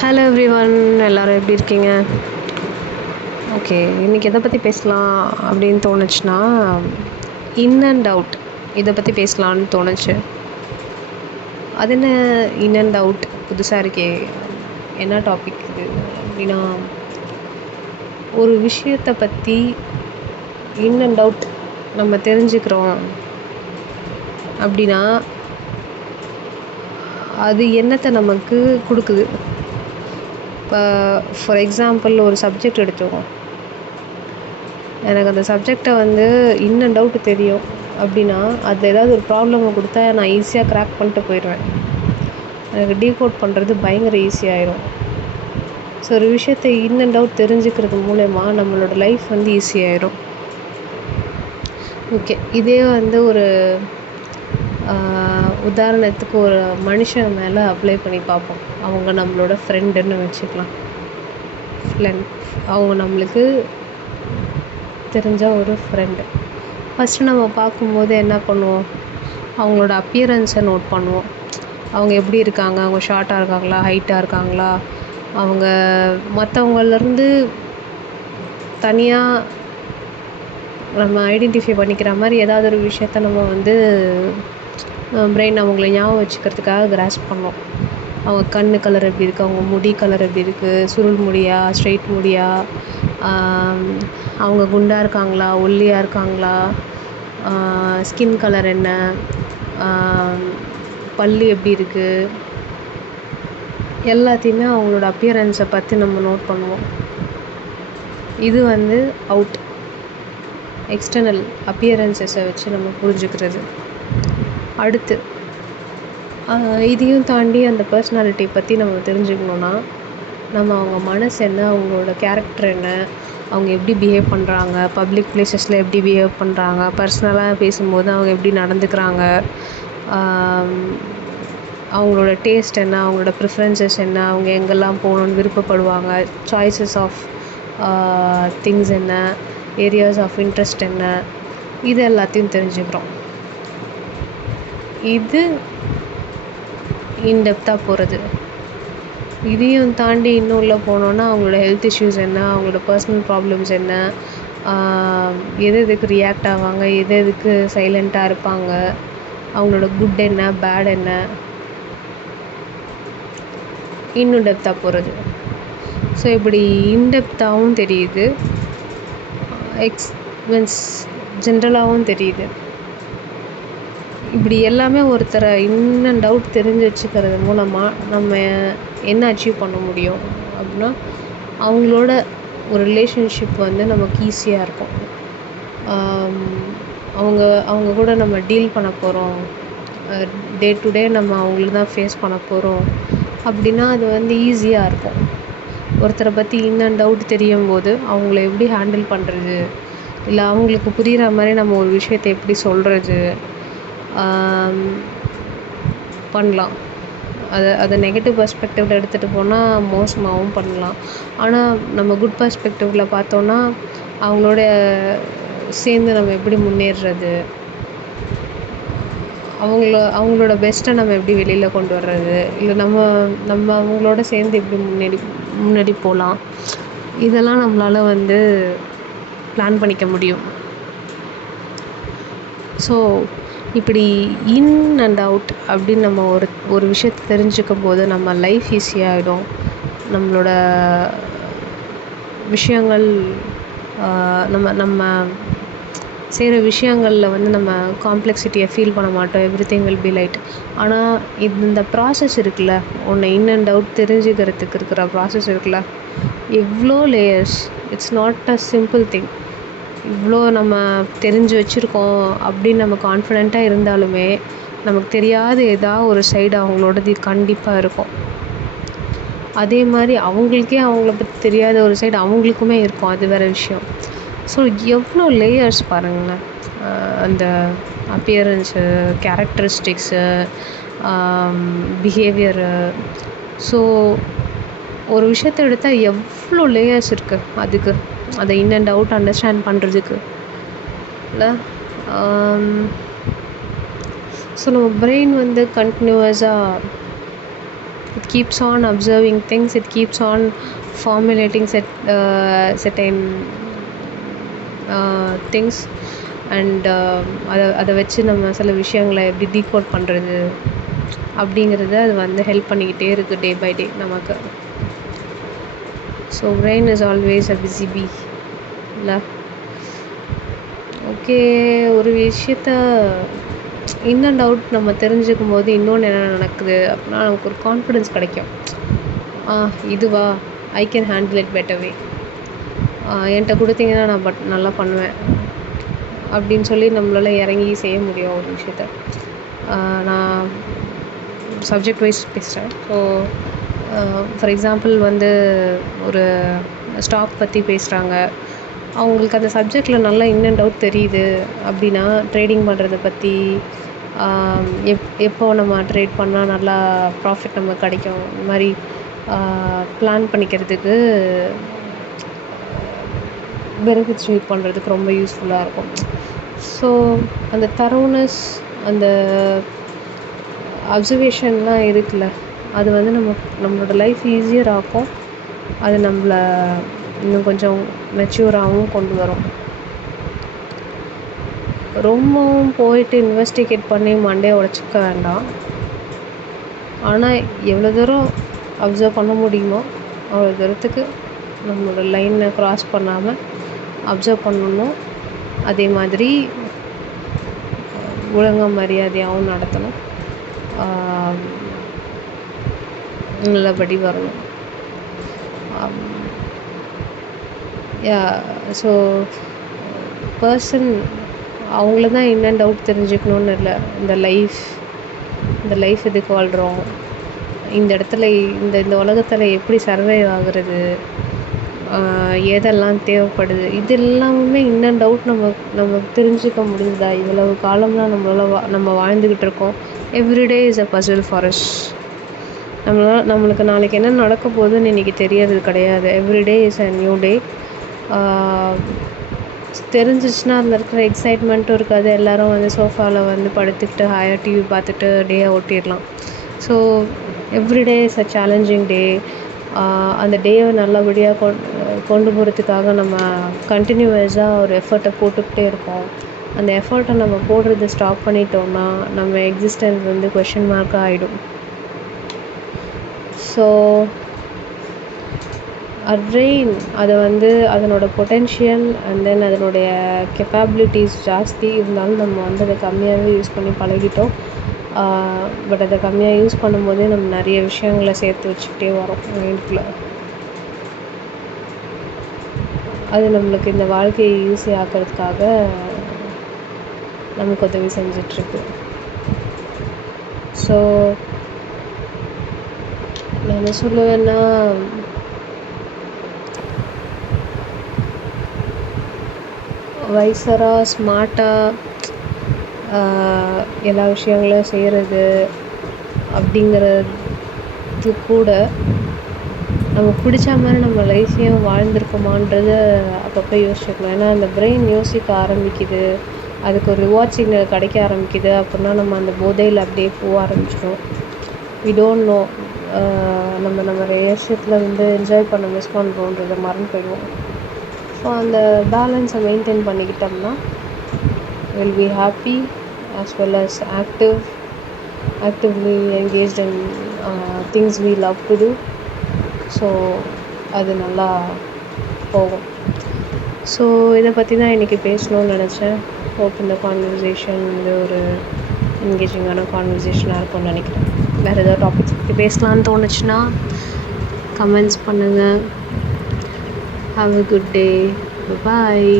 Hello every one எல்லோரும் எப்படி இருக்கீங்க? ஓகே இன்றைக்கி எதை பற்றி பேசலாம் அப்படின்னு தோணுச்சுன்னா இன் அண்ட் அவுட் இதை பற்றி பேசலான்னு தோணுச்சு. அது என்ன இன் அண்ட் அவுட் புதுசாக இருக்கே. என்ன டாபிக் இது? அப்படின்னா ஒரு விஷயத்தை பற்றி இன் அண்ட் அவுட் நம்ம தெரிஞ்சுக்கிறோம். அப்படின்னா அது என்னத்தை நமக்கு கொடுக்குது? இப்போ ஃபார் எக்ஸாம்பிள் ஒரு சப்ஜெக்ட் எடுத்துக்கோம் எனக்கு அந்த சப்ஜெக்டை வந்து இன்னும் டவுட்டு தெரியும். அப்படின்னா அதில் ஏதாவது ஒரு ப்ராப்ளமை கொடுத்தா நான் ஈஸியாக க்ராக் பண்ணிட்டு போயிடுவேன். எனக்கு டீகோட் பண்ணுறது பயங்கர ஈஸியாயிடும் ஸோ ஒரு விஷயத்தை இன்னும் டவுட் தெரிஞ்சுக்கிறது மூலயமா நம்மளோட லைஃப் வந்து ஈஸியாயிரும் ஓகே இதே வந்து ஒரு உதாரணத்துக்கு ஒரு மனுஷன் மேலே அப்ளை பண்ணி பார்ப்போம். அவங்க நம்மளோட ஃப்ரெண்டுன்னு வச்சுக்கலாம். ஃப்ரெண்ட் அவங்க நம்மளுக்கு தெரிஞ்ச ஒரு ஃப்ரெண்டு ஃபஸ்ட்டு நம்ம பார்க்கும்போது என்ன பண்ணுவோம்? அவங்களோட அப்பியரன்ஸை நோட் பண்ணுவோம். அவங்க எப்படி இருக்காங்க? அவங்க ஷார்ட்டாக இருக்காங்களா? ஹைட்டாக இருக்காங்களா? அவங்க மற்றவங்கலேருந்து தனியாக நம்ம ஐடென்டிஃபை பண்ணிக்கிற மாதிரி ஏதாவது ஒரு விஷயத்த நம்ம வந்து பிரெயின் அவங்கள ஞாபகம் வச்சுக்கிறதுக்காக கிராஸ்ப் பண்ணோம். அவங்க கண் கலர் எப்படி இருக்குது அவங்க முடி கலர் எப்படி இருக்குது சுருள் முடியா ஸ்ட்ரெயிட் முடியா அவங்க குண்டாக இருக்காங்களா ஒல்லியாக இருக்காங்களா ஸ்கின் கலர் என்ன பல் எப்படி இருக்குது எல்லாத்தையுமே அவங்களோட அப்பியரன்ஸை பற்றி நம்ம நோட் பண்ணுவோம். இது வந்து அவுட் எக்ஸ்டர்னல் அப்பியரன்சஸை வச்சு நம்ம புரிஞ்சுக்கிறது. அடுத்து. இதையும் தாண்டி அந்த பர்சனாலிட்டி பற்றி நம்ம தெரிஞ்சுக்கணுன்னா நம்ம அவங்க மனசு என்ன அவங்களோட கேரக்டர் என்ன அவங்க எப்படி பிஹேவ் பண்ணுறாங்க பப்ளிக் பிளேசஸில் எப்படி பிஹேவ் பண்ணுறாங்க பர்சனலாக பேசும்போது அவங்க எப்படி நடந்துக்கிறாங்க அவங்களோட டேஸ்ட் என்ன அவங்களோட ப்ரிஃபரன்சஸ் என்ன அவங்க எங்கெல்லாம் போகணுன்னு விருப்பப்படுவாங்க சாய்ஸஸ் ஆஃப் திங்ஸ் என்ன ஏரியாஸ் ஆஃப் இன்ட்ரெஸ்ட் என்ன இது எல்லாத்தையும் தெரிஞ்சுக்கிறோம். இது இன்டெப்த்தாக போகிறது இதையும் தாண்டி இன்னும் உள்ளே போனோன்னா அவங்களோட ஹெல்த் இஷ்யூஸ் என்ன அவங்களோட பர்சனல் ப்ராப்ளம்ஸ் என்ன எது எதுக்கு ரியாக்ட் ஆவாங்க எது எதுக்கு சைலண்ட்டாக இருப்பாங்க அவங்களோட குட் என்ன பேட் என்ன இன்னும் டெப்த்தாக போகிறது ஸோ இப்படி இன்டெப்த்தாகவும் தெரியுது. எக்ஸ் மீன்ஸ் ஜென்ரலாகவும் தெரியுது. இப்படி எல்லாமே ஒருத்தரை இன் அண்ட் அவுட் தெரிஞ்சு வச்சுக்கிறது மூலமாக நம்ம என்ன அச்சீவ் பண்ண முடியும் அப்படின்னா அவங்களோட ஒரு ரிலேஷன்ஷிப் வந்து நமக்கு ஈஸியாக இருக்கும். அவங்க அவங்க கூட நம்ம டீல் பண்ண போகிறோம் டே டு டே நம்ம அவங்களுக்கு தான் ஃபேஸ் பண்ண போகிறோம் அப்படின்னா அது வந்து ஈஸியாக இருக்கும். ஒருத்தரை பற்றி இன் அண்ட் அவுட் தெரியும் போது அவங்கள எப்படி ஹேண்டில் பண்ணுறது இல்லை அவங்களுக்கு புரிகிற மாதிரி நம்ம ஒரு விஷயத்தை எப்படி சொல்கிறது பண்ணலாம். அதை அதை நெகட்டிவ் பர்ஸ்பெக்டிவில் எடுத்துகிட்டு போனால் மோசமாகவும் பண்ணலாம். ஆனால் நம்ம குட் பர்ஸ்பெக்டிவில் பார்த்தோன்னா அவங்களோட சேர்ந்து நம்ம எப்படி முன்னேறுறது அவங்கள அவங்களோட பெஸ்ட்டை நம்ம எப்படி வெளியில் கொண்டு வர்றது? இல்லை நம்ம நம்ம அவங்களோட சேர்ந்து எப்படி முன்னாடி முன்னாடி போகலாம் இதெல்லாம் நம்மளால் வந்து பிளான் பண்ணிக்க முடியும். ஸோ இப்படி இன் அண்ட் அவுட் அப்படின்னு நம்ம ஒரு ஒரு விஷயத்த தெரிஞ்சுக்கும் போது நம்ம லைஃப் ஈஸியாகிடும் நம்மளோட விஷயங்கள் நம்ம நம்ம செய்கிற விஷயங்களில் வந்து நம்ம காம்ப்ளெக்சிட்டியை ஃபீல் பண்ண மாட்டோம். Every thing will be light ஆனால் இது இந்த ப்ராசஸ் இருக்குல்ல ஒன்று இன் அண்ட் அவுட் தெரிஞ்சுக்கிறதுக்கு இருக்கிற ப்ராசஸ் இருக்குல்ல எவ்வளோ layers it's not a simple thing இவ்வளோ நம்ம தெரிஞ்சு வச்சுருக்கோம் அப்படின்னு நம்ம கான்ஃபிடெண்ட்டாக இருந்தாலுமே நமக்கு தெரியாத ஏதாவது ஒரு சைடு அவங்களோடது கண்டிப்பாக இருக்கும். அதே மாதிரி அவங்களுக்கே அவங்கள பற்றி தெரியாத ஒரு சைடு அவங்களுக்குமே இருக்கும். அது வேறு விஷயம். ஸோ எவ்வளோ லேயர்ஸ் பாருங்களேன். அந்த அப்பியரன்ஸு கேரக்டரிஸ்டிக்ஸு பிஹேவியரு ஸோ ஒரு விஷயத்தை எடுத்தால் எவ்வளோ லேயர்ஸ் இருக்குது அதுக்கு? அதை இன் அண்ட் அவுட் அண்டர்ஸ்டாண்ட் பண்ணுறதுக்கு இல்லை? ஸோ நம்ம பிரெயின் வந்து கண்டினியூவஸாக it keeps on observing things it keeps on formulating set certain things and அதை அதை வச்சு நம்ம சில விஷயங்களை எப்படி டீகோட் பண்ணுறது அப்படிங்கிறத அது வந்து ஹெல்ப் பண்ணிக்கிட்டே இருக்குது டே பை டே நமக்கு. So brain is always a busy bee இல்லை ஓகே ஒரு விஷயத்த இன்னும் டவுட் நம்ம தெரிஞ்சுக்கும் போது இன்னொன்று என்ன நடக்குது அப்படின்னா நமக்கு ஒரு கான்ஃபிடென்ஸ் கிடைக்கும். ஆ இதுவா? I can handle it better way என்கிட்ட கொடுத்தீங்கன்னா நான் பட் நல்லா பண்ணுவேன். அப்படின்னு சொல்லி நம்மளால் இறங்கி செய்ய முடியும் ஒரு விஷயத்த. நான் சப்ஜெக்ட் வைஸ் பேசுகிறேன் ஸோ ஃபார் எக்ஸாம்பிள் வந்து ஒரு ஸ்டாக் பற்றி பேசுகிறாங்க அவங்களுக்கு அந்த சப்ஜெக்டில் நல்லா இன் அண்ட் அவுட் தெரியுது அப்படின்னா ட்ரேடிங் பண்ணுறத பற்றி எப் எப்போ நம்ம ட்ரேட் பண்ணால் நல்லா ப்ராஃபிட் நமக்கு கிடைக்கும்? இந்த மாதிரி பிளான் பண்ணிக்கிறதுக்கு பெனிஃபிட்ஸ் ரீட் பண்ணுறதுக்கு ரொம்ப யூஸ்ஃபுல்லாக இருக்கும். ஸோ அந்த தரோனஸ் அந்த அப்சர்வேஷன்லாம் இருக்குல்ல? அது வந்து நம்ம நம்மளோட லைஃப் ஈஸியர் ஆக்கும். அது நம்மளை இன்னும் கொஞ்சம் மெச்சூராகவும் கொண்டு வரும். ரொம்பவும் போயிட்டு இன்வெஸ்டிகேட் பண்ணி மண்டையை உடச்சிக்க வேண்டாம். ஆனால் எவ்வளோ தூரம் அப்சர்வ் பண்ண முடியுமோ அவ்வளோ தூரத்துக்கு நம்மளோட லைனை க்ராஸ் பண்ணாமல் அப்சர்வ் பண்ணணும். அதே மாதிரி ஒழுங்கா மரியாதையாகவும் நடத்தணும். நல்லபடி வரணும். யா ஸோ பர்சன் அவங்கள தான் இன் டவுட் தெரிஞ்சுக்கணுன்னு இல்லை. இந்த லைஃப் இந்த லைஃப் எதுக்கு வாழ்கிறோம் இந்த இடத்துல இந்த இந்த உலகத்தில் எப்படி சர்வைவ் ஆகுறது? எதெல்லாம் தேவைப்படுது? இது எல்லாமே இன்னும் டவுட் நம்ம நம்ம தெரிஞ்சுக்க முடியுதா இவ்வளவு காலம்லாம் நம்மளால் வா நம்ம வாழ்ந்துக்கிட்டு இருக்கோம். Everyday is a puzzle forest நம்மளால் நம்மளுக்கு நாளைக்கு என்ன நடக்க போகுதுன்னு இன்றைக்கி தெரியறது கிடையாது. Everyday is a new day தெரிஞ்சிச்சுன்னா அதில் இருக்கிற எக்ஸைட்மெண்ட்டும் இருக்காது. எல்லோரும் வந்து சோஃபாவில் வந்து படுத்துக்கிட்டு ஹாயாக டிவி பார்த்துட்டு டேயை ஓட்டிடலாம். So everyday is a challenging day அந்த டேவை நல்லபடியாக கொண் கொண்டு போகிறதுக்காக நம்ம கண்டினியூவஸாக ஒரு எஃபர்ட்டை போட்டுக்கிட்டே இருக்கோம். அந்த எஃபர்ட்டை நம்ம போடுறத ஸ்டாப் பண்ணிட்டோம்னா நம்ம எக்ஸிஸ்டன்ஸ் வந்து கொஷின் மார்க்காக ஆகிடும் ஸோ அட்ரெயின் அதை வந்து அதனோட பொட்டென்ஷியல் அண்ட் தென் அதனுடைய கெப்பாபிலிட்டிஸ் ஜாஸ்தி இருந்தாலும் நம்ம வந்து அதை கம்மியாகவே யூஸ் பண்ணி பழகிட்டோம். பட் அதை கம்மியாக யூஸ் பண்ணும்போதே நம்ம நிறைய விஷயங்களை சேர்த்து வச்சுக்கிட்டே வரோம் மைண்டுக்குள்ளே அது நம்மளுக்கு இந்த வாழ்க்கையை ஈஸி ஆக்கிறதுக்காக நமக்கு உதவி செஞ்சிட்ருக்கு. ஸோ நான் என்ன சொல்லுவேன்னா வைசராக ஸ்மார்ட்டாக எல்லா விஷயங்களும் செய்கிறது அப்படிங்கிறது கூட நமக்கு பிடிச்ச மாதிரி நம்ம லைஃப்பையும் வாழ்ந்திருக்கோமான்றத அப்பப்போ யோசிச்சுக்கணும் ஏன்னா அந்த பிரெயின் யோசிக்க ஆரம்பிக்குது. அதுக்கு ஒரு ரிவார்ட் சிக்னல் கிடைக்க ஆரம்பிக்குது. அப்படின்னா நம்ம அந்த போதையில் அப்படியே போக ஆரம்பிச்சிடும் வி டோன்ட் நோ நம்ம நம்ம ரேஷத்தில் வந்து என்ஜாய் பண்ண மிஸ் பண்ணுறோன்றதை மறந்து போயிடுவோம். ஸோ அந்த பேலன்ஸை maintain பண்ணிக்கிட்டோம்னா will be happy as well as active actively engage in things we love to do so அது நல்லா போகும். ஸோ இதை பற்றி தான் இன்றைக்கி பேசணும்னு நினச்சேன். ஹோப் இந்த கான்வர்சேஷன் வந்து ஒரு என்கேஜிங்கான கான்வர்சேஷனாக இருக்கும்னு நினைக்கிறேன். வேறு ஏதாவது டாபிக்ஸ் பற்றி பேசலான்னு தோணுச்சுன்னா கமெண்ட்ஸ் பண்ணுங்கள் have a good day bye